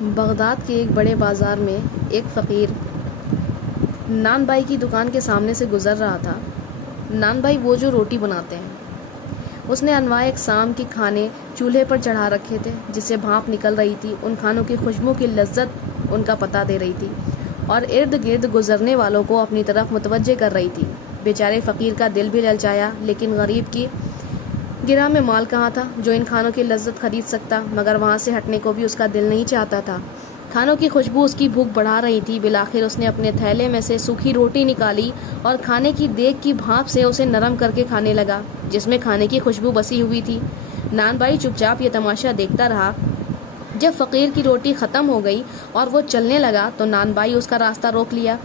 Baghdad کے ایک بڑے بازار میں ایک فقیر نان بائی کی دکان کے سامنے سے گزر رہا تھا۔ نان بائی وہ جو روٹی بناتے ہیں۔ اس نے انواع اقسام کے کھانے چولہے پر چڑھا رکھے تھے جس سے بھاپ نکل رہی تھی۔ ان کھانوں کی خوشبو کی لذت ان کا پتہ دے رہی تھی اور ارد گرد گزرنے والوں کو اپنی طرف متوجہ کر رہی تھی۔ بیچارے فقیر کا دل بھی للچایا، لیکن غریب کی گرہ میں مال کہاں تھا جو ان کھانوں کی لذت خرید سکتا، مگر وہاں سے ہٹنے کو بھی اس کا دل نہیں چاہتا تھا۔ کھانوں کی خوشبو اس کی بھوک بڑھا رہی تھی۔ بالآخر اس نے اپنے تھیلے میں سے سوکھی روٹی نکالی اور کھانے کی دیگ کی بھاپ سے اسے نرم کر کے کھانے لگا جس میں کھانے کی خوشبو بسی ہوئی تھی۔ نان بائی چپ چاپ یہ تماشا دیکھتا رہا۔ جب فقیر کی روٹی ختم ہو گئی اور وہ چلنے لگا تو نان بائی اس کا راستہ روک لیا۔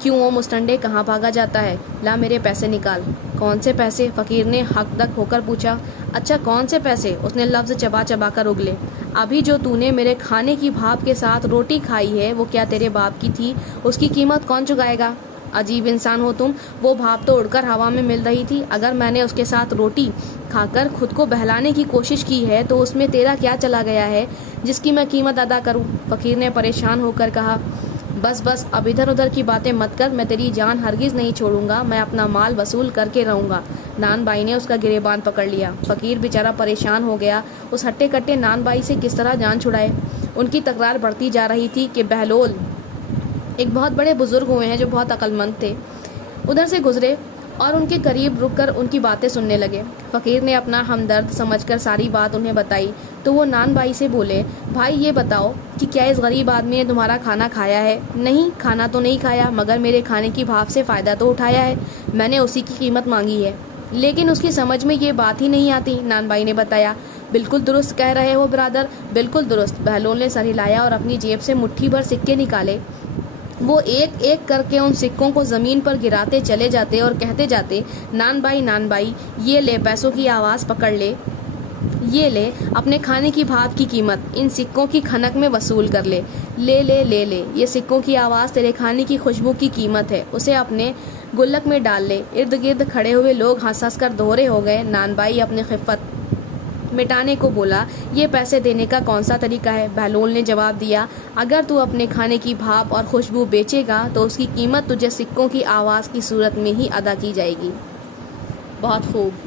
کیوں وہ مستنڈے کہاں بھاگا جاتا ہے؟ لا میرے پیسے نکال۔ کون سے پیسے؟ فقیر نے حق تک ہو کر پوچھا۔ اچھا کون سے پیسے؟ اس نے لفظ چبا چبا کر اگلے۔ ابھی جو تو نے میرے کھانے کی بھاپ کے ساتھ روٹی کھائی ہے وہ کیا تیرے باپ کی تھی؟ اس کی قیمت کون چکائے گا؟ عجیب انسان ہو تم۔ وہ بھاپ تو اڑ کر ہوا میں مل رہی تھی۔ اگر میں نے اس کے ساتھ روٹی کھا کر خود کو بہلانے کی کوشش کی ہے تو اس میں تیرا کیا چلا گیا ہے جس کی میں قیمت ادا کروں؟ فقیر نے پریشان ہو کر کہا۔ بس بس اب ادھر ادھر کی باتیں مت کر، میں تیری جان ہرگز نہیں چھوڑوں گا، میں اپنا مال وصول کر کے رہوں گا۔ نان بائی نے اس کا گریبان پکڑ لیا۔ فقیر بیچارہ پریشان ہو گیا، اس ہٹے کٹے نان بائی سے کس طرح جان چھڑائے۔ ان کی تکرار بڑھتی جا رہی تھی کہ بہلول ایک بہت بڑے بزرگ ہوئے ہیں جو بہت عقل مند تھے، ادھر سے گزرے اور ان کے قریب رک کر ان کی باتیں سننے لگے۔ فقیر نے اپنا ہمدرد سمجھ کر ساری بات انہیں بتائی تو وہ نان بائی سے بولے، بھائی یہ بتاؤ کہ کیا اس غریب آدمی نے تمہارا کھانا کھایا ہے؟ نہیں، کھانا تو نہیں کھایا، مگر میرے کھانے کی بھاپ سے فائدہ تو اٹھایا ہے۔ میں نے اسی کی قیمت مانگی ہے، لیکن اس کی سمجھ میں یہ بات ہی نہیں آتی۔ نان بائی نے بتایا۔ بالکل درست کہہ رہے ہو برادر، بالکل درست۔ بہلول نے سر ہلایا اور اپنی جیب سے مٹھی بھر سکے نکالے۔ وہ ایک ایک کر کے ان سکوں کو زمین پر گراتے چلے جاتے اور کہتے جاتے، نان بائی، یہ لے پیسوں کی آواز پکڑ لے، یہ لے اپنے کھانے کی بھاپ کی قیمت، ان سکوں کی کھنک میں وصول کر لے، لے لے لے لے، یہ سکوں کی آواز تیرے کھانے کی خوشبو کی قیمت ہے، اسے اپنے گلک میں ڈال لے۔ ارد گرد کھڑے ہوئے لوگ ہنس ہنس کر دوہرے ہو گئے۔ نان بائی اپنے خفت مٹانے کو بولا، یہ پیسے دینے کا کون سا طریقہ ہے؟ بہلول نے جواب دیا، اگر تو اپنے کھانے کی بھاپ اور خوشبو بیچے گا تو اس کی قیمت تجھے سکوں کی آواز کی صورت میں ہی ادا کی جائے گی۔ بہت خوب۔